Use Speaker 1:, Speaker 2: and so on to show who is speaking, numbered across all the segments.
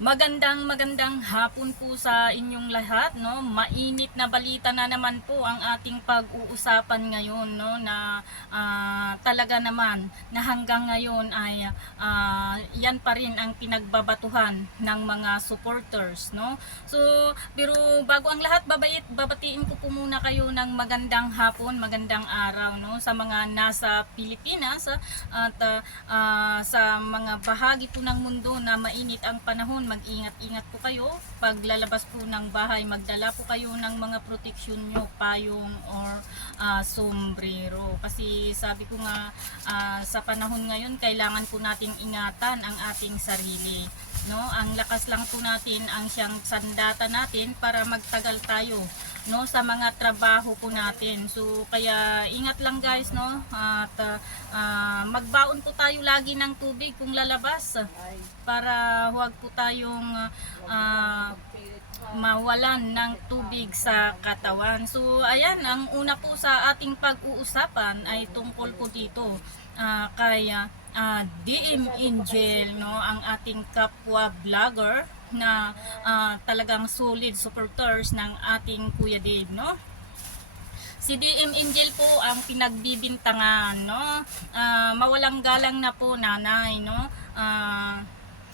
Speaker 1: Magandang magandang hapon po sa inyong lahat no. Mainit na balita na naman po ang ating pag-uusapan ngayon no na ah, talaga naman na hanggang ngayon ay ah, yan pa rin ang pinagbabatuhan ng mga supporters no. So pero bago ang lahat babait babatiin ko po muna kayo ng magandang hapon, magandang araw no sa mga nasa Pilipinas ah, at ah, sa mga bahagi po ng mundo na mainit ang panahon mag-ingat-ingat po kayo. Pag lalabas po ng bahay, magdala po kayo ng mga protection nyo, payong or ah, sombrero. Kasi sabi ko nga, ah, sa panahon ngayon, kailangan po nating ingatan ang ating sarili. No, ang lakas lang po natin ang siyang sandata natin para magtagal tayo no sa mga trabaho po natin. So kaya ingat lang guys no at ah, magbaon po tayo lagi ng tubig kung lalabas para huwag po tayong ah, mawalan ng tubig sa katawan. So ayan, ang una po sa ating pag-uusapan ay tungkol po dito ah, kay ah, DM Angel, no, ang ating kapwa vlogger na ah, talagang solid supporters ng ating Kuya Dave, no? Si DM Angel po ang pinagbibintangan, no? Ah, mawalang galang na po nanay, no? Ah,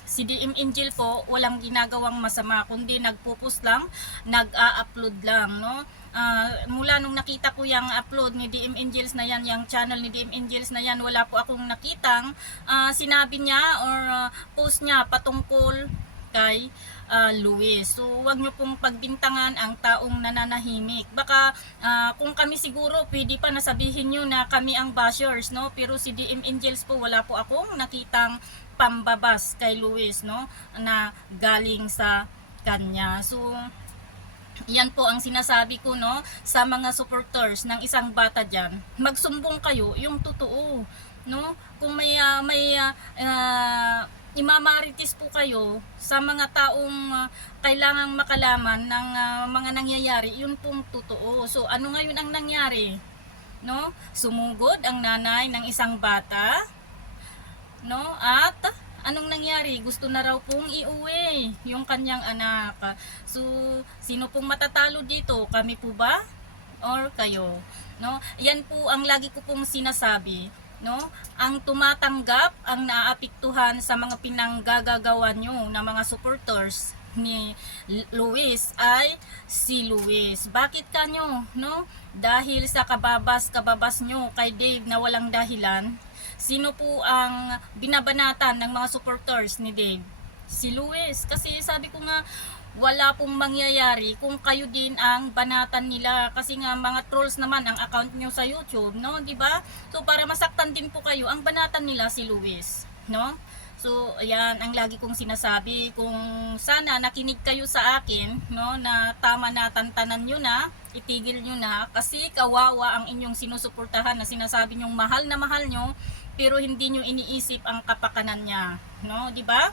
Speaker 1: si DM Angel po walang ginagawang masama kundi nagpupus lang, nag-a-upload lang, no? Ah, mula nung nakita ko yung upload ni DM Angels na yan, yung channel ni DM Angels na yan, wala po akong nakitang ah, sinabi niya or ah, post niya patungkol kay ah, Luis. So, wag niyo pong pagbintangan ang taong nananahimik. Baka ah, kung kami siguro, pwede pa nasabihin niyo na kami ang bashers, no? Pero si DM Angels po, wala po akong nakitang pambabas kay Luis, no? Na galing sa kanya. So, yan po ang sinasabi ko no sa mga supporters ng isang bata diyan. Magsumbong kayo yung totoo, no? Kung may ah, may ah, ah, imamarites po kayo sa mga taong ah, kailangang makalaman ng ah, mga nangyayari, yun pong totoo. So ano ngayon ang nangyari? No? Sumugod ang nanay ng isang bata, no? At anong nangyari? Gusto na raw pong iuwi yung kanyang anak. So, sino pong matatalo dito? Kami po ba? Or kayo? No? Yan po ang lagi ko pong sinasabi. No? Ang tumatanggap, ang naaapektuhan sa mga pinanggagagawa nyo ng mga supporters ni Luis ay si Luis. Bakit kanyo, no? Dahil sa kababas-kababas nyo kay Dave na walang dahilan, sino po ang binabanatan ng mga supporters ni Dave? Si Luis. Kasi sabi ko nga, wala pong mangyayari kung kayo din ang banatan nila kasi nga mga trolls naman ang account nyo sa YouTube, no? 'Di ba? So para masaktan din po kayo, ang banatan nila si Luis, no? So, ayan ang lagi kong sinasabi. Kung sana nakinig kayo sa akin, no, na tama na tantanan nyo na, itigil nyo na, kasi kawawa ang inyong sinusuportahan na sinasabi nyong mahal na mahal nyo, pero hindi nyo iniisip ang kapakanan niya. No, di ba?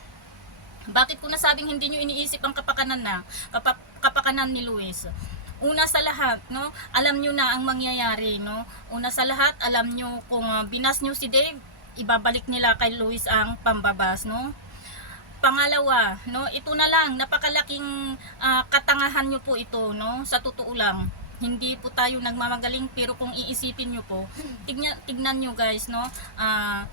Speaker 1: Bakit ko nasabing hindi nyo iniisip ang kapakanan na, kapa, kapakanan ni Luis? Una sa lahat, no, alam nyo na ang mangyayari, no? Una sa lahat, alam nyo kung ah, binas nyo si Dave, ibabalik nila kay Luis ang pambabas, no? Pangalawa, no, ito na lang, napakalaking ah, katangahan nyo po ito, no? Sa totoo lang. Hindi po tayo nagmamagaling pero kung iisipin nyo po, tignan, tignan nyo guys, no? Ah,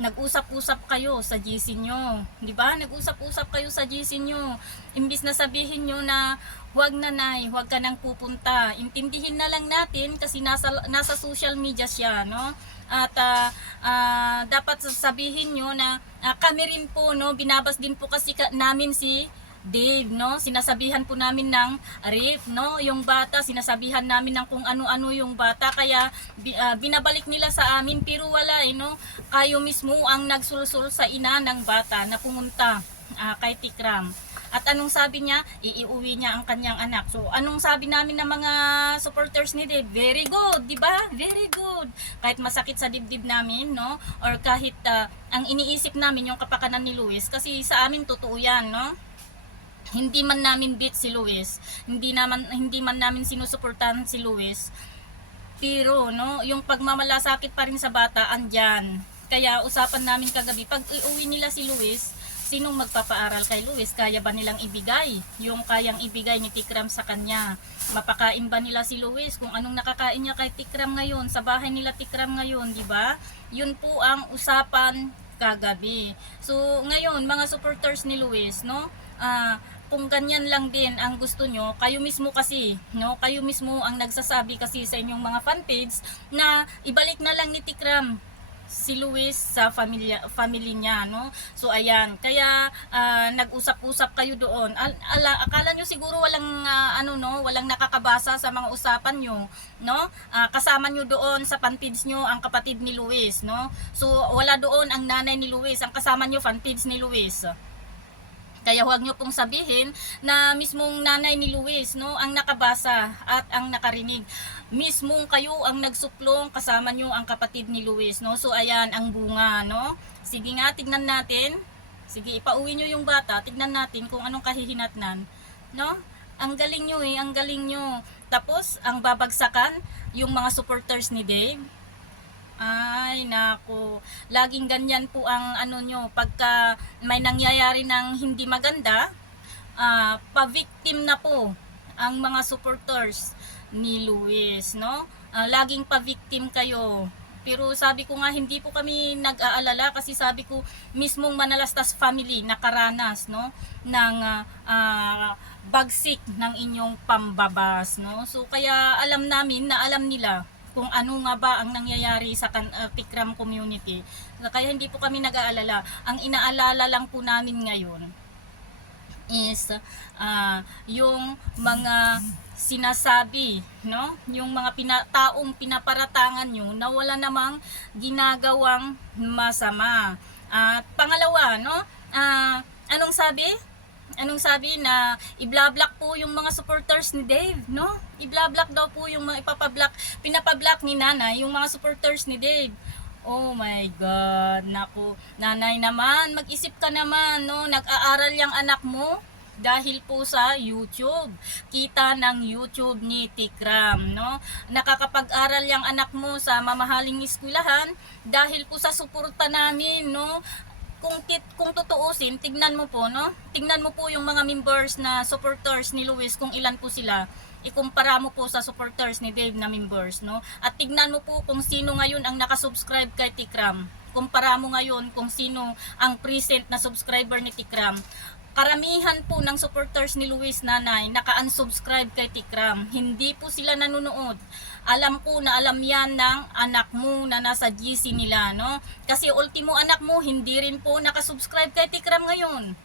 Speaker 1: nag-usap-usap kayo sa GC nyo. Di ba? Nag-usap-usap kayo sa GC nyo. Imbis na sabihin nyo na huwag na nay, huwag ka nang pupunta. Intindihin na lang natin kasi nasa, nasa social media siya, no? At ah, ah, dapat sabihin nyo na ah, kami rin po, no? Binabas din po kasi ka, namin si Dave, no? Sinasabihan po namin ng rape, no? Yung bata, sinasabihan namin ng kung ano-ano yung bata. Kaya ah, binabalik nila sa amin pero wala, eh, no? Kayo mismo ang nagsulsul sa ina ng bata na pumunta ah, kay Tikram. At anong sabi niya? Iiuwi niya ang kanyang anak. So, anong sabi namin ng mga supporters ni Dave? Very good, di ba? Very good. Kahit masakit sa dibdib namin, no? Or kahit ah, ang iniisip namin yung kapakanan ni Luis. Kasi sa amin totoo yan, no? Hindi man namin beat si Luis, hindi naman hindi man namin sinusuportahan si Luis. Pero no, yung pagmamalasakit pa rin sa bata andyan. Kaya usapan namin kagabi pag iuwi nila si Luis, sinong magpapaaral kay Luis? Kaya ba nilang ibigay yung kayang ibigay ni Tikram sa kanya? Mapakain ba nila si Luis kung anong nakakain niya kay Tikram ngayon sa bahay nila Tikram ngayon, di ba? Yun po ang usapan kagabi. So, ngayon, mga supporters ni Luis, no? Ah, kung ganyan lang din ang gusto nyo, kayo mismo kasi, no? Kayo mismo ang nagsasabi kasi sa inyong mga fanpage na ibalik na lang ni Tikram si Luis sa familia family niya no? So ayan. Kaya ah, nag-usap-usap kayo doon. Al- ala, akala nyo siguro walang ah, ano no? Walang nakakabasa sa mga usapan nyo no? Ah, kasama nyo doon sa fanpage nyo ang kapatid ni Luis no? So wala doon ang nanay ni Luis. Ang kasama nyo fanpage ni Luis kaya huwag nyo pong sabihin na mismong nanay ni Luis no, ang nakabasa at ang nakarinig. Mismong kayo ang nagsuplong kasama nyo ang kapatid ni Luis. No? So ayan ang bunga. No? Sige nga, tignan natin. Sige, ipauwi nyo yung bata. Tignan natin kung anong kahihinatnan. No? Ang galing nyo eh, ang galing nyo. Tapos, ang babagsakan, yung mga supporters ni Dave. Ay, nako. Laging ganyan po ang ano nyo. Pagka may nangyayari ng hindi maganda, ah, pa-victim na po ang mga supporters ni Luis, no? Ah, laging pa-victim kayo. Pero sabi ko nga, hindi po kami nag-aalala kasi sabi ko, mismong Manalastas family nakaranas, no? ng ah, ah, bagsik ng inyong pambabas, no? So, kaya alam namin na alam nila kung ano nga ba ang nangyayari sa uh, Tikram community. Kaya hindi po kami nag-aalala. Ang inaalala lang po namin ngayon is ah, yung mga sinasabi, no? Yung mga pina, taong pinaparatangan nyo na wala namang ginagawang masama. At pangalawa, no? Ah, anong sabi? Anong sabi na i-block po yung mga supporters ni Dave, no? I-block daw po yung mga ipapablock, pinapablock ni Nanay yung mga supporters ni Dave. Oh my God, naku, nanay naman, mag-isip ka naman, no? Nag-aaral yung anak mo dahil po sa YouTube. Kita ng YouTube ni Tikram, no? Nakakapag-aral yung anak mo sa mamahaling eskwelahan dahil po sa suporta namin, no? Kung tit, kung tutuusin, tignan mo po, no? Tignan mo po yung mga members na supporters ni Luis kung ilan po sila ikumpara mo po sa supporters ni Dave na members, no? At tignan mo po kung sino ngayon ang nakasubscribe kay Tikram. Kumpara mo ngayon kung sino ang present na subscriber ni Tikram. Karamihan po ng supporters ni Luis Nanay naka-unsubscribe kay Tikram. Hindi po sila nanonood. Alam ko na alam yan ng anak mo na nasa GC nila, no? Kasi ultimo anak mo, hindi rin po nakasubscribe kay Tikram ngayon.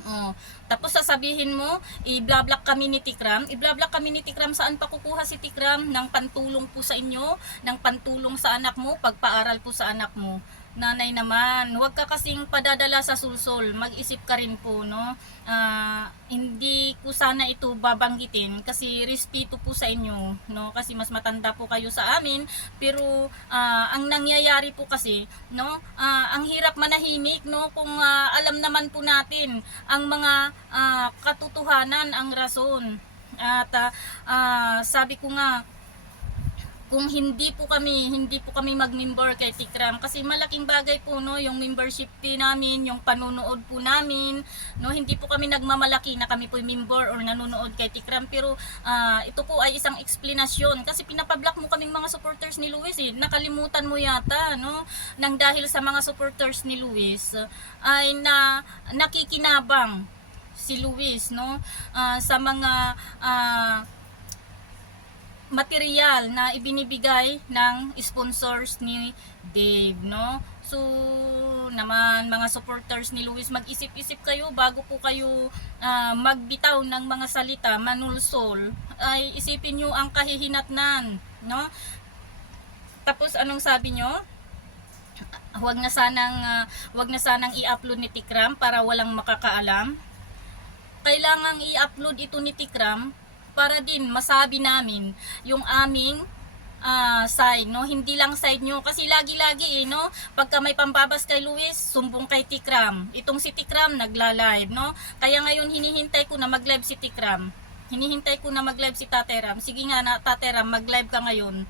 Speaker 1: Oh, tapos sasabihin mo, i-block kami ni Tikram. I-block kami ni Tikram saan pa kukuha si Tikram ng pantulong po sa inyo, ng pantulong sa anak mo, pagpaaral po sa anak mo. Nanay naman, huwag ka kasing padadala sa sulsol. Mag-isip ka rin po, no? Ah, hindi ko sana ito babanggitin kasi respeto po sa inyo, no? Kasi mas matanda po kayo sa amin, pero ah, ang nangyayari po kasi, no? Ah, ang hirap manahimik, no? Kung ah, alam naman po natin ang mga ah, katotohanan, ang rason. At ah, ah, sabi ko nga, kung hindi po kami hindi po kami mag-member kay Tikram. Kasi malaking bagay po no yung membership fee namin yung panunood po namin no hindi po kami nagmamalaki na kami po member or nanonood kay Tikram. Pero ah, ito po ay isang explanation. Kasi pinapablock mo kaming mga supporters ni Luis eh. Nakalimutan mo yata no nang dahil sa mga supporters ni Luis ay na nakikinabang si Luis no Ah, sa mga ah, material na ibinibigay ng sponsors ni Dave, no? So, naman mga supporters ni Luis, mag-isip-isip kayo bago po kayo ah, magbitaw ng mga salita, manulsol, ay isipin nyo ang kahihinatnan, no? Tapos anong sabi nyo? Huwag na sanang ah, huwag na sanang i-upload ni Tikram para walang makakaalam. Kailangang i-upload ito ni Tikram para din masabi namin yung aming ah, side, no? Hindi lang side nyo. Kasi lagi-lagi, eh, no? Pagka may pambabas kay Luis, sumbong kay Tikram. Itong si Tikram, nagla-live, no? Kaya ngayon, hinihintay ko na mag-live si Tikram. Hinihintay ko na mag-live si Tateram. Sige nga na, Tateram, mag-live ka ngayon.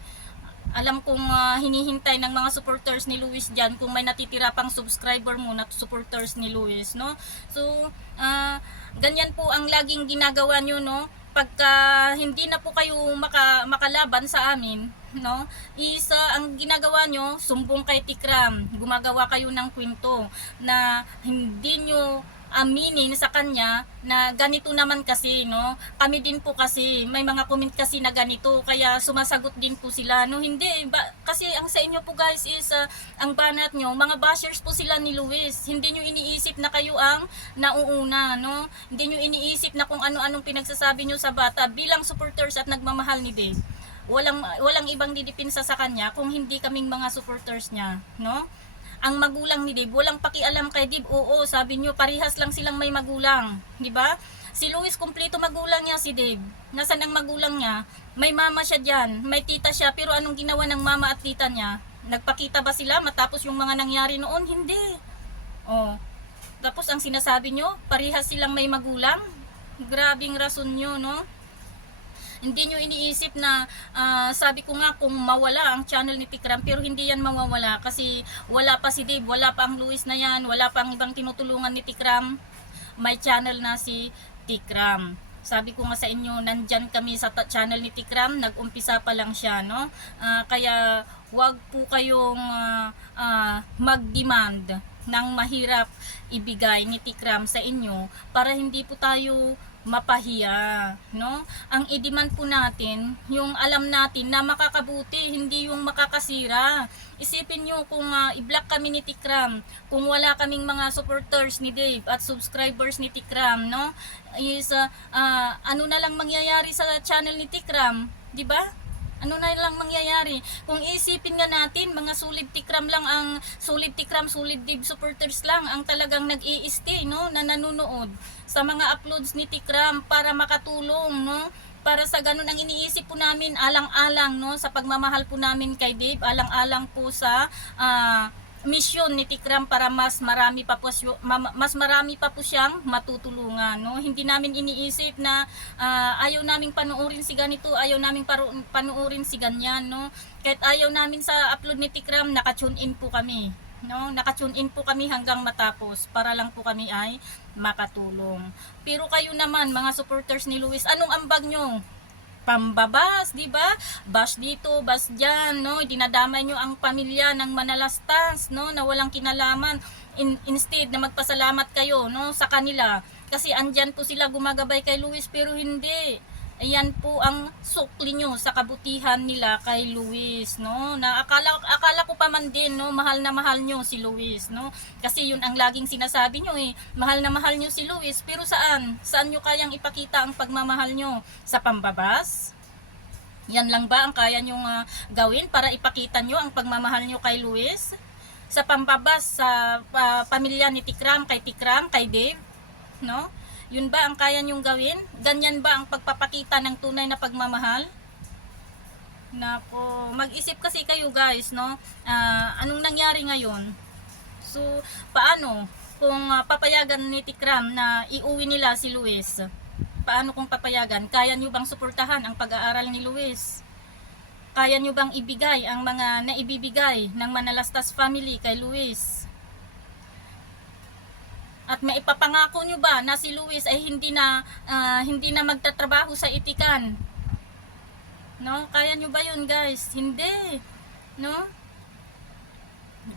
Speaker 1: alam kong ah, hinihintay ng mga supporters ni Luis diyan kung may natitira pang subscriber mo na supporters ni Luis, no? So, ah, ganyan po ang laging ginagawa nyo, no? Pagka hindi na po kayo maka, makalaban sa amin, no? Isa ang ginagawa nyo, sumbong kay Tikram. Gumagawa kayo ng kwento na hindi nyo aminin sa kanya na ganito naman kasi no? Kami din po kasi may mga comment kasi na ganito kaya sumasagot din po sila no? Hindi ba, kasi ang sa inyo po guys is ah, ang banat nyo mga bashers po sila ni Luis. Hindi nyo iniisip na kayo ang nauuna no? Hindi nyo iniisip na kung ano-anong pinagsasabi nyo sa bata bilang supporters at nagmamahal ni Dave walang walang ibang didipinsa sa kanya kung hindi kaming mga supporters niya no ang magulang ni Dave, walang pakialam kay Dave. Oo, sabi niyo, parihas lang silang may magulang. Di ba? Si Luis, kumpleto magulang niya si Dave. Nasaan ang magulang niya? May mama siya dyan, may tita siya, pero anong ginawa ng mama at tita niya? Nagpakita ba sila matapos yung mga nangyari noon? Hindi. Oh. Tapos ang sinasabi nyo, parihas silang may magulang? Grabing rason nyo, no? Hindi nyo iniisip na ah, sabi ko nga kung mawala ang channel ni Tikram pero hindi yan mawawala kasi wala pa si Dave, wala pa ang Luis na yan, wala pa ang ibang tinutulungan ni Tikram may channel na si Tikram sabi ko nga sa inyo nandyan kami sa channel ni Tikram nag-umpisa pa lang siya no? Ah, kaya wag po kayong ah, ah, mag-demand ng mahirap ibigay ni Tikram sa inyo para hindi po tayo mapahiya, no? Ang i-demand po natin, yung alam natin na makakabuti, hindi yung makakasira. Isipin nyo kung ah, i-block kami ni Tikram, kung wala kaming mga supporters ni Dave at subscribers ni Tikram, no? Is, ah, ah, ano na lang mangyayari sa channel ni Tikram, di ba? Ano na lang mangyayari? Kung isipin nga natin, mga solid tikram lang ang solid tikram, solid div supporters lang ang talagang nag stay no, na nanonood sa mga uploads ni Tikram para makatulong, no? Para sa ganun ang iniisip po namin alang-alang no sa pagmamahal po namin kay Dave, alang-alang po sa ah, misyon ni Tikram para mas marami pa po mas marami pa po siyang matutulungan no? Hindi namin iniisip na ah, ayaw naming panuorin si ganito ayaw naming panuorin si ganyan no? Kahit ayaw namin sa upload ni Tikram naka-tune in po kami no? Naka-tune in po kami hanggang matapos para lang po kami ay makatulong. Pero kayo naman mga supporters ni Luis anong ambag nyo pambabas, di ba? Bash dito, bash diyan, no? Dinadamay nyo ang pamilya ng manalastas, no? Na walang kinalaman. In, instead na magpasalamat kayo, no? Sa kanila. Kasi andyan po sila gumagabay kay Luis, pero hindi. Ayan po ang sukli nyo sa kabutihan nila kay Luis, no? Na akala, akala ko pa man din, no? Mahal na mahal nyo si Luis, no? Kasi yun ang laging sinasabi nyo, eh. Mahal na mahal nyo si Luis, pero saan? Saan nyo kayang ipakita ang pagmamahal nyo? Sa pambabas? Yan lang ba ang kaya nyong ah, gawin para ipakita nyo ang pagmamahal nyo kay Luis? Sa pambabas sa ah, pamilya ni Tikram, kay Tikram, kay Dave? No? Yun ba ang kaya nyong gawin? Ganyan ba ang pagpapakita ng tunay na pagmamahal? Nako, mag-isip kasi kayo guys, no? Ah, anong nangyari ngayon? So, paano kung ah, papayagan ni Tikram na iuwi nila si Luis? Paano kung papayagan? Kaya nyo bang suportahan ang pag-aaral ni Luis? Kaya nyo bang ibigay ang mga naibibigay ng Manalastas family kay Luis? At maipapangako nyo ba na si Luis ay hindi na ah, hindi na magtatrabaho sa itikan? No? Kaya nyo ba yun guys? Hindi. No?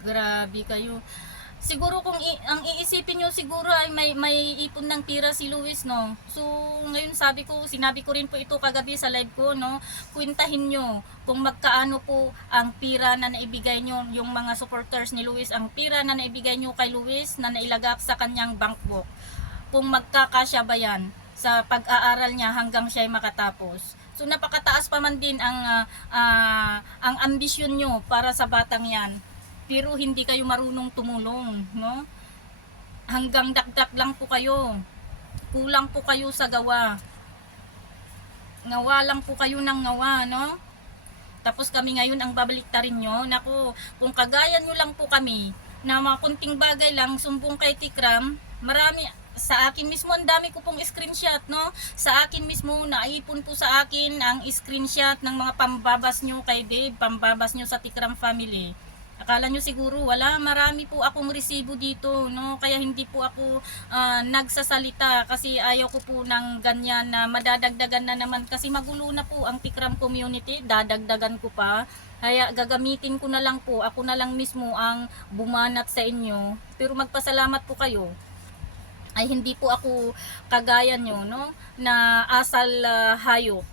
Speaker 1: Grabe kayo. Siguro kung i- ang iisipin nyo siguro ay may may ipon ng tira si Luis no. So ngayon sabi ko, sinabi ko rin po ito kagabi sa live ko no. Kwentahin nyo kung magkaano po ang pira na naibigay nyo yung mga supporters ni Luis, ang pira na naibigay nyo kay Luis na nailagak sa kanyang bank book. Kung magkakasya ba yan sa pag-aaral niya hanggang siya ay makatapos. So napakataas pa man din ang ah, ah, ang ambisyon nyo para sa batang yan. Pero hindi kayo marunong tumulong, no? Hanggang dakdak lang po kayo. Kulang po kayo sa gawa. Ngawa lang po kayo ng ngawa, no? Tapos kami ngayon ang babaliktarin nyo. Naku, kung kagaya nyo lang po kami, na mga kunting bagay lang, sumbong kay Tikram, marami, sa akin mismo ang dami ko pong screenshot no sa akin mismo naipon po sa akin ang screenshot ng mga pambabas nyo kay Dave pambabas nyo sa Tikram family akala nyo siguro wala marami po akong resibo dito no? Kaya hindi po ako ah, nagsasalita kasi ayaw ko po ng ganyan na madadagdagan na naman. Kasi magulo na po ang Tikram community dadagdagan ko pa. Kaya gagamitin ko na lang po ako na lang mismo ang bumanat sa inyo. Pero magpasalamat po kayo. Ay hindi po ako kagaya nyo, no? Na asal ah, hayop.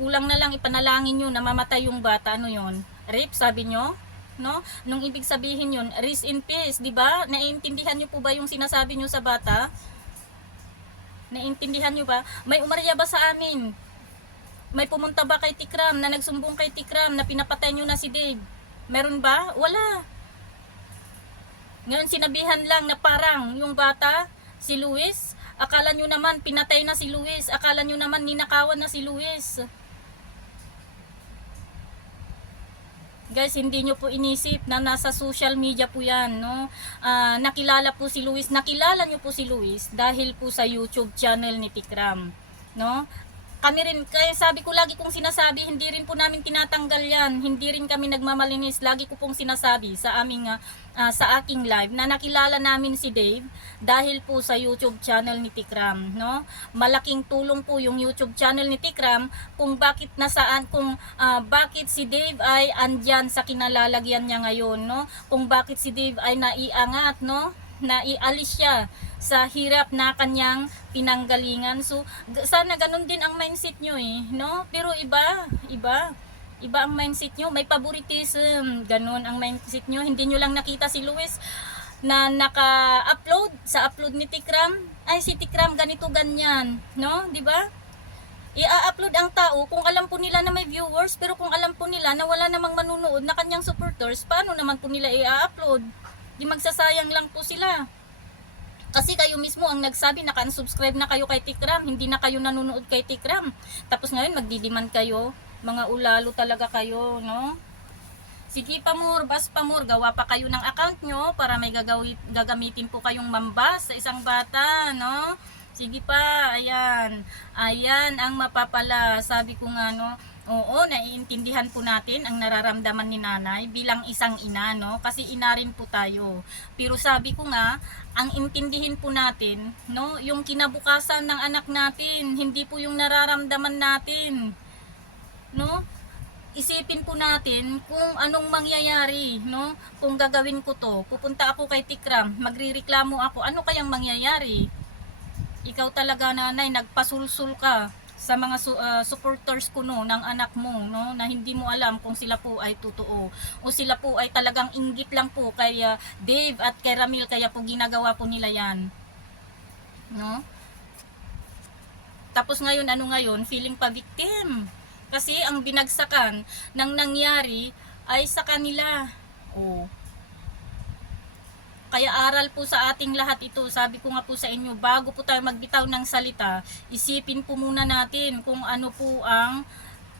Speaker 1: Kulang na lang ipanalangin nyo na mamatay yung bata, ano yon Rape, sabi nyo? No? Nung ibig sabihin yun, rest in peace, di ba? Naiintindihan nyo po ba yung sinasabi nyo sa bata? Naiintindihan nyo ba? May umarya ba sa amin? May pumunta ba kay Tikram na nagsumbong kay Tikram na pinapatay nyo na si Dave? Meron ba? Wala. Ngayon sinabihan lang na parang yung bata, si Luis, akala nyo naman pinatay na si Luis, akala nyo naman ninakawan na si Luis. Guys, hindi nyo po inisip na nasa social media po yan, no? Ah, nakilala po si Luis, nakilala nyo po si Luis dahil po sa YouTube channel ni Tikram, no? Kami rin, kaya sabi ko lagi kong sinasabi, hindi rin po namin tinatanggal yan, hindi rin kami nagmamalinis, lagi ko pong sinasabi sa aming, ah, sa aking live, na nakilala namin si Dave dahil po sa YouTube channel ni Tikram, no? Malaking tulong po yung YouTube channel ni Tikram kung bakit nasaan, kung ah, bakit si Dave ay andyan sa kinalalagyan niya ngayon, no? Kung bakit si Dave ay naiangat, no? Naialis siya sa hirap na kanyang pinanggalingan. So, sana ganun din ang mindset nyo eh, no? Pero iba, iba. Iba ang mindset nyo. May favoritism. Ganun ang mindset nyo. Hindi nyo lang nakita si Luis na naka-upload sa upload ni Tikram. Ay, si Tikram ganito ganyan. No? Di ba? i-upload ang tao kung alam po nila na may viewers pero kung alam po nila na wala namang manunood na kanyang supporters paano naman po nila i-upload di magsasayang lang po sila kasi kayo mismo ang nagsabi naka-unsubscribe na kayo kay Tikram, hindi na kayo nanonood kay Tikram. Tapos ngayon magdidiman kayo, mga ulalo talaga kayo, no? Sige Pamur, bas Pamur, gawa pa kayo ng account nyo para may gagawi, gagamitin po kayong mambas sa isang bata, no? Sige pa, ayan. Ayan ang mapapala. Sabi ko nga, no, Oo, naiintindihan po natin ang nararamdaman ni nanay bilang isang ina, no? Kasi ina rin po tayo. Pero sabi ko nga, ang intindihin po natin, no? Yung kinabukasan ng anak natin, hindi po yung nararamdaman natin. No? Isipin po natin kung anong mangyayari, no? Kung gagawin ko to, pupunta ako kay Tikram, magrireklamo ako, ano kayang mangyayari? Ikaw talaga nanay, nagpasulsul ka sa mga su- ah, supporters ko no ng anak mo no na hindi mo alam kung sila po ay totoo. O sila po ay talagang inggit lang po kay ah, Dave at kay Ramil kaya po ginagawa po nila yan. No? Tapos ngayon ano ngayon? Feeling pa victim. Kasi ang binagsakan ng nangyari ay sa kanila. Oh kaya aral po sa ating lahat ito. Sabi ko nga po sa inyo, bago po tayo magbitaw ng salita, isipin po muna natin kung ano po ang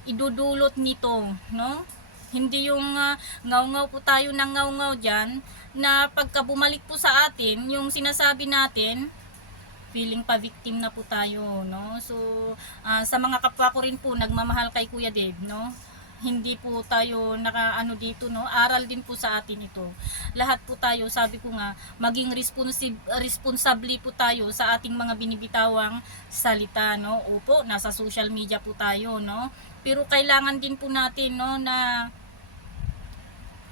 Speaker 1: idudulot nito, no? Hindi yung ah, ngaw-ngaw po tayo ng ngaw-ngaw dyan, na pagka bumalik po sa atin, yung sinasabi natin, feeling pa victim na po tayo, no? So, ah, sa mga kapwa ko rin po, nagmamahal kay Kuya Dave, no? Hindi po tayo naka ano dito, no? Aral din po sa atin ito. Lahat po tayo, sabi ko nga, maging responsib responsable po tayo sa ating mga binibitawang salita, no? Opo, nasa social media po tayo, no? Pero kailangan din po natin, no, na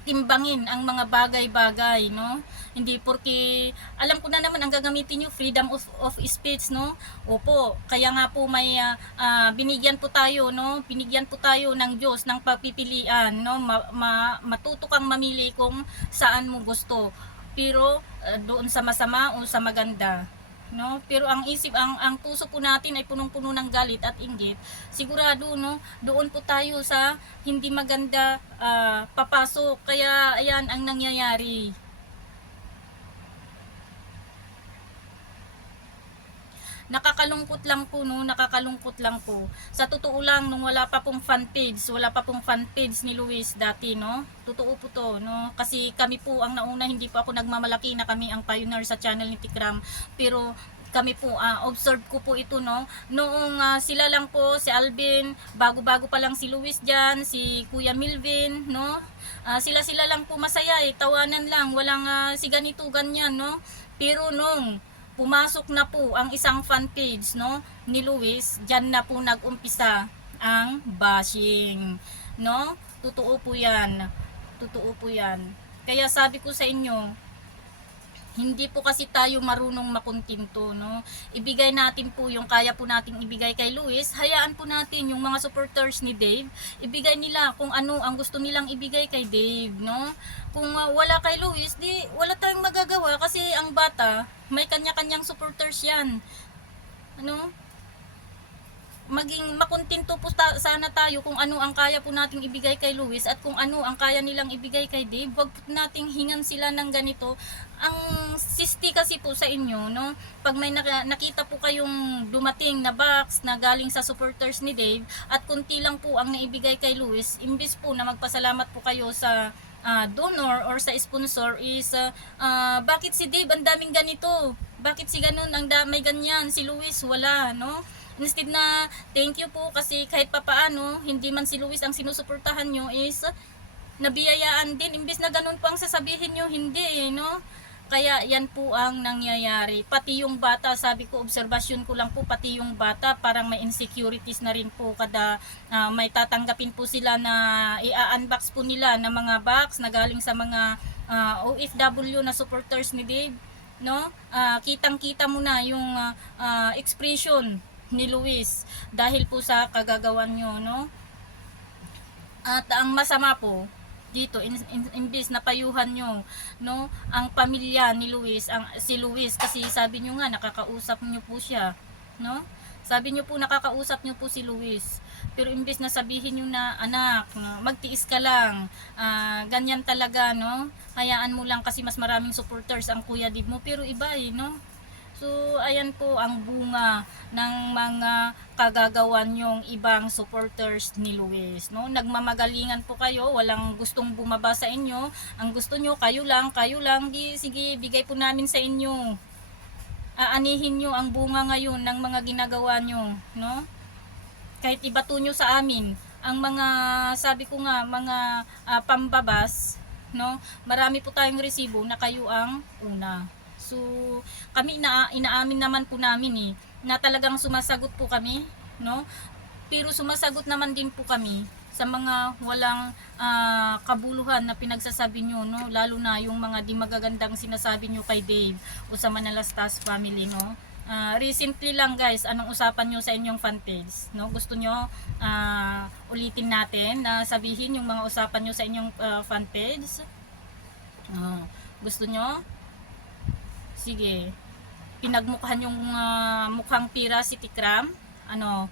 Speaker 1: timbangin ang mga bagay-bagay, no? Hindi porque alam ko na naman ang gagamitin niyo freedom of, of speech, no? Opo, kaya nga po may ah, ah, binigyan po tayo, no? Binigyan po tayo ng Diyos ng pagpipilian, no? Ma, ma- matuto kang mamili kung saan mo gusto. Pero ah, doon sa masama o sa maganda, no pero ang isip ang ang puso po natin ay punong-puno ng galit at inggit sigurado no doon po tayo sa hindi maganda ah, papasok kaya ayan ang nangyayari nakakalungkot lang po no, nakakalungkot lang po. Sa totoo lang nung wala pa pong fan page, wala pa pong fan page ni Luis dati no. Totoo po to no, kasi kami po ang nauna hindi po ako nagmamalaki na kami ang pioneer sa channel ni Tikram, pero kami po ah, observe ko po ito no? Noong ah, sila lang po si Alvin bago-bago pa lang si Luis diyan si Kuya Milvin no? Ah, sila sila lang po masaya eh. Tawanan lang walang ah, si ganito ganyan no? Pero nung pumasok na po ang isang fan page no ni Luis. Diyan na po nagumpisa ang bashing no? Totoo po yan. Totoo po yan. Kaya sabi ko sa inyo hindi po kasi tayo marunong makontinto, no? Ibigay natin po yung kaya po nating ibigay kay Luis. Hayaan po natin yung mga supporters ni Dave, ibigay nila kung ano ang gusto nilang ibigay kay Dave, no? Kung uh, wala kay Luis, di wala tayong magagawa kasi ang bata, may kanya-kanyang supporters yan. Ano? Maging makontento po ta- sana tayo kung ano ang kaya po nating ibigay kay Luis at kung ano ang kaya nilang ibigay kay Dave. Huwag nating hingan sila ng ganito. Ang sisti kasi po sa inyo, no? Pag may naka- nakita po kayong dumating na box na galing sa supporters ni Dave at kunti lang po ang naibigay kay Luis, imbis po na magpasalamat po kayo sa ah, donor or sa sponsor is ah, ah, bakit si Dave ang daming ganito? Bakit si ganun ang da- may ganyan? Si Luis wala, no? Instead na thank you po kasi kahit papaano hindi man si Luis ang sinusuportahan nyo is uh, nabiyayaan din. Imbes na ganun po ang sasabihin nyo hindi eh, no? Kaya yan po ang nangyayari. Pati yung bata sabi ko obserbasyon ko lang po pati yung bata parang may insecurities na rin po kada ah, may tatanggapin po sila na i-unbox po nila ng mga box na galing sa mga ah, OFW na supporters ni Dave no? Ah, kitang-kita mo na yung ah, ah, expression ni Luis dahil po sa kagagawan nyo no? At ang masama po dito in, in, imbis na payuhan nyo no? Ang pamilya ni Luis ang si Luis kasi sabi nyo nga nakakausap nyo po siya no? Sabi nyo po nakakausap nyo po si Luis. Pero imbes na sabihin nyo na anak no, magtiis ka lang ah, ganyan talaga no? Hayaan mo lang kasi mas maraming supporters ang kuya dib mo. Pero iba eh no So, ayan po ang bunga ng mga kagagawan yung ibang supporters ni Luis. No? Nagmamagalingan po kayo, walang gustong bumaba sa inyo. Ang gusto nyo, kayo lang, kayo lang, di, sige, bigay po namin sa inyo. Aanihin nyo ang bunga ngayon ng mga ginagawa nyo. No? Kahit ibato nyo sa amin, ang mga, sabi ko nga, mga ah, pambabas, no? marami po tayong resibo na kayo ang una. So, kami ina inaamin naman po namin eh, na talagang sumasagot po kami, no? Pero sumasagot naman din po kami sa mga walang ah, kabuluhan na pinagsasabi nyo, no? Lalo na yung mga di magagandang sinasabi nyo kay Dave o sa Manalastas family, no? Ah, recently lang guys, anong usapan nyo sa inyong fan page? No? Gusto nyo ah, ulitin natin na sabihin yung mga usapan nyo sa inyong ah, fan page? Ah, gusto nyo? Sige. Pinagmukhan yung ah, mukhang pira si Tikram. Ano?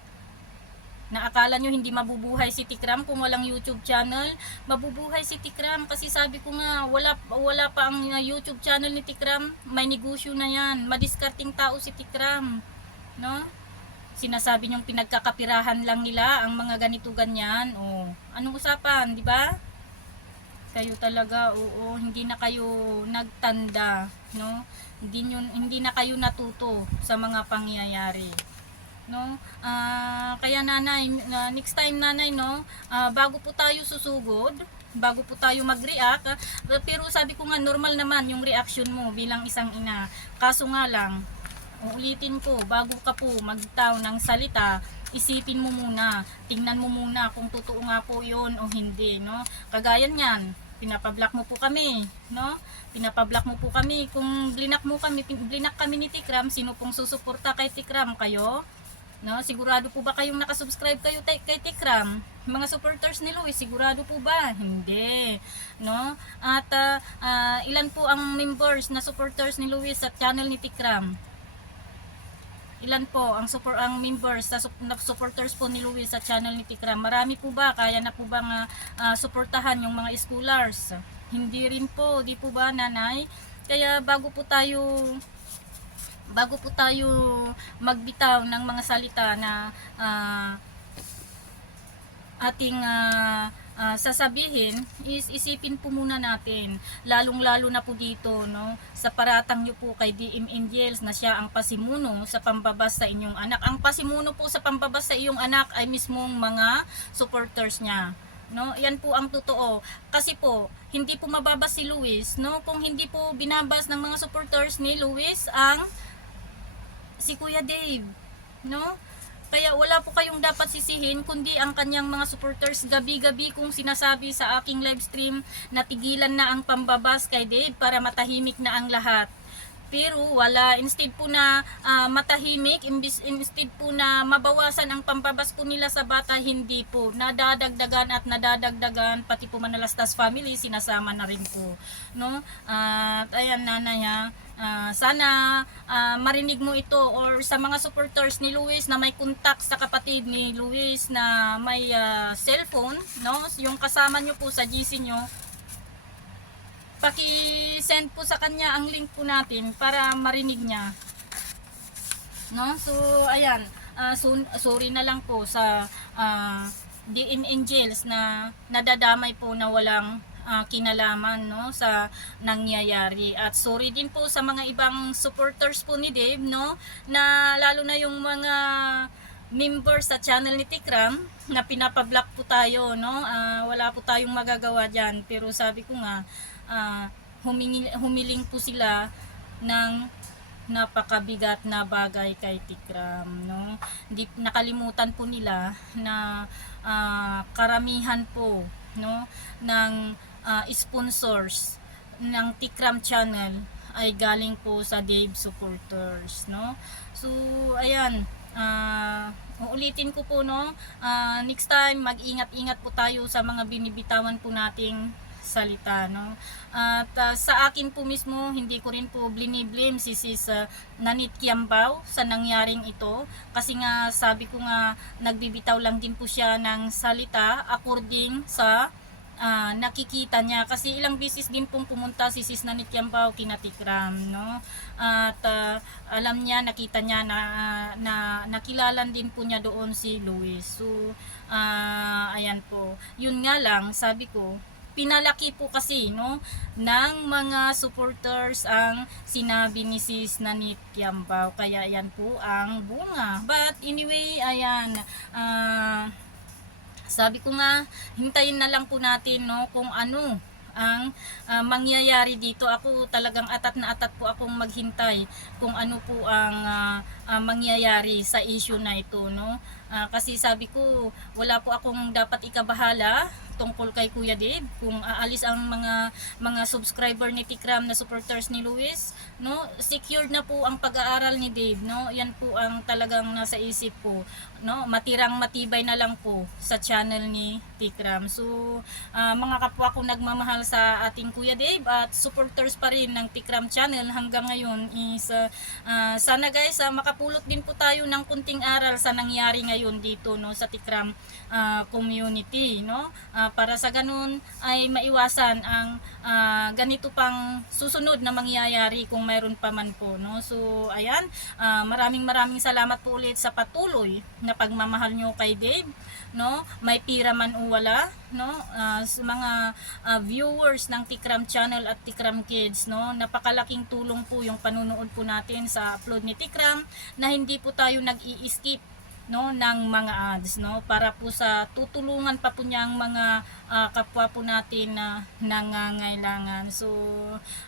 Speaker 1: Naakala nyo hindi mabubuhay si Tikram kung walang YouTube channel. Mabubuhay si Tikram kasi sabi ko nga wala wala pa ang ah, YouTube channel ni Tikram. May negosyo na yan. Madiskarting tao si Tikram. No? Sinasabi nyong pinagkakapirahan lang nila ang mga ganito ganyan. Oh, anong usapan, di ba? kayo talaga oo hindi na kayo nagtanda no hindi nyo, hindi na kayo natuto sa mga pangyayari. No? Ah, kaya nanay ah, next time nanay no? Ah, bago po tayo susugod bago po tayo mag-react ah, pero sabi ko nga normal naman yung reaction mo bilang isang ina. Kaso nga lang uulitin ko bago ka po magtaw ng salita isipin mo muna tingnan mo muna kung totoo nga po yon o hindi no? Kagaya niyan pinapablock mo po kami no? Pinapablock mo po kami. Kung blinak mo kami blinak kami ni Tikram sino pong susuporta kay Tikram? Kayo? No? Sigurado po ba kayong nakasubscribe kayo kay Tikram? Mga supporters ni Luis sigurado po ba? Hindi no? At ah, ah, ilan po ang members na supporters ni Luis sa channel ni Tikram Ilan po ang support ang members sa na supporters po ni Luis sa channel ni Tikram? Marami po ba? Kaya na po ba nga ah, suportahan yung mga scholars? Hindi rin po, di po ba nanay? Kaya bago po tayo bago po tayo magbitaw ng mga salita na ah, ating ah, ah, sasabihin is isipin po muna natin lalong-lalo na po dito no sa paratang niyo po kay DM Angels na siya ang pasimuno sa pambabas sa inyong anak. Ang pasimuno po sa pambabas sa iyong anak ay mismong mga supporters niya. No, yan po ang totoo. Kasi po, hindi po mababas si Luis, no? Kung hindi po binabas ng mga supporters ni Luis ang si Kuya Dave, no? Kaya wala po kayong dapat sisihin kundi ang kanyang mga supporters gabi-gabi kung sinasabi sa aking live stream na tigilan na ang pambabas kay Dave para matahimik na ang lahat. Pero wala, instead po na ah, matahimik, instead po na mabawasan ang pambabas po nila sa bata, hindi po. Nadadagdagan at nadadagdagan, pati po Manalastas family, sinasama na rin po. No? At ayan, nanay ha, Ah, sana ah, marinig mo ito or sa mga supporters ni Luis na may contact sa kapatid ni Luis na may ah, cellphone, no? Yung kasama nyo po sa GC nyo, paki-send po sa kanya ang link po natin para marinig niya. No? So, ayan. Ah, so, sorry na lang po sa DN Angels na nadadamay po na walang ah, kinalaman no sa nangyayari at sorry din po sa mga ibang supporters po ni Dave no na lalo na yung mga members sa channel ni Tikram na pinapablock po tayo no Ah, wala po tayong magagawa diyan pero sabi ko nga ah, humingi, humiling po sila ng napakabigat na bagay kay Tikram no? Hindi nakalimutan po nila na ah, karamihan po no ng ah, sponsors ng Tikram channel ay galing po sa Dave supporters no? So ayan ah uulitin ko po no? Ah, next time mag-ingat-ingat po tayo sa mga binibitawan po nating salita no? At ah, sa akin po mismo hindi ko rin po bliniblame si sis ah, Nanit Kiambao sa nangyaring ito. Kasi nga sabi ko nga nagbibitaw lang din po siya ng salita according sa ah, nakikita niya. Kasi ilang bisis din pong pumunta si Sis Nanit Kiambao kina Tikram no? At ah, alam niya nakita niya na, na nakilalan din po niya doon si Luis. So ah, ayan po. Yun nga lang sabi ko pinalaki po kasi no ng mga supporters ang sinabi ni Sis Nanit Kiambao kaya yan po ang bunga but anyway ayan ah sabi ko nga, hintayin na lang po natin no kung ano ang ah, mangyayari dito. Ako talagang atat na atat po akong maghintay kung ano po ang ah, ah, mangyayari sa issue na ito no. Ah, kasi sabi ko, wala po akong dapat ikabahala tungkol kay Kuya Dave. Kung aalis ang mga mga subscriber ni Tikram na supporters ni Luis no secured na po ang pag-aaral ni Dave no? Yan po ang talagang nasa isip ko no? Matirang matibay na lang po sa channel ni Tikram. So ah, mga kapwa ko nagmamahal sa ating Kuya Dave at supporters pa rin ng Tikram channel hanggang ngayon is ah, ah, sana guys ah, makapulot din po tayo ng kunting aral sa nangyari ngayon dito no sa Tikram ah, community no? Ah, para sa ganun ay maiwasan ang ah, ganito pang susunod na mangyayari kung mayroon pa man po no? So ayan ah, maraming maraming salamat po ulit sa patuloy na pagmamahal nyo kay Dave no? May pira man o wala no? Ah, sa mga ah, viewers ng Tikram channel at Tikram Kids no? Napakalaking tulong po yung panunood po natin sa upload ni Tikram na hindi po tayo nag-i-skip no ng mga ads no? Para po sa tutulungan pa po niyang mga ah, kapwa po natin na nangangailangan. So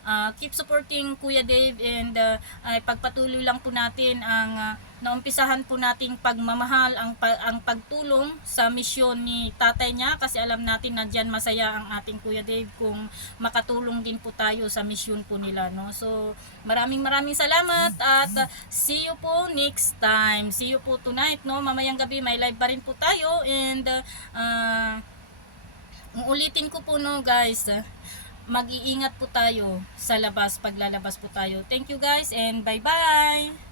Speaker 1: ah, keep supporting Kuya Dave and ah, ay pagpatuloy lang po natin ang ah, naumpisahan po nating pagmamahal ang ang pagtulong sa misyon ni tatay niya kasi alam natin na diyan masaya ang ating Kuya Dave kung makatulong din po tayo sa misyon po nila no? So maraming maraming salamat at see you po next time. See you po tonight no? Mamayang gabi may live pa rin po tayo and uh, uh, uulitin ko po no guys mag-iingat po tayo sa labas paglalabas po tayo. Thank you guys and bye bye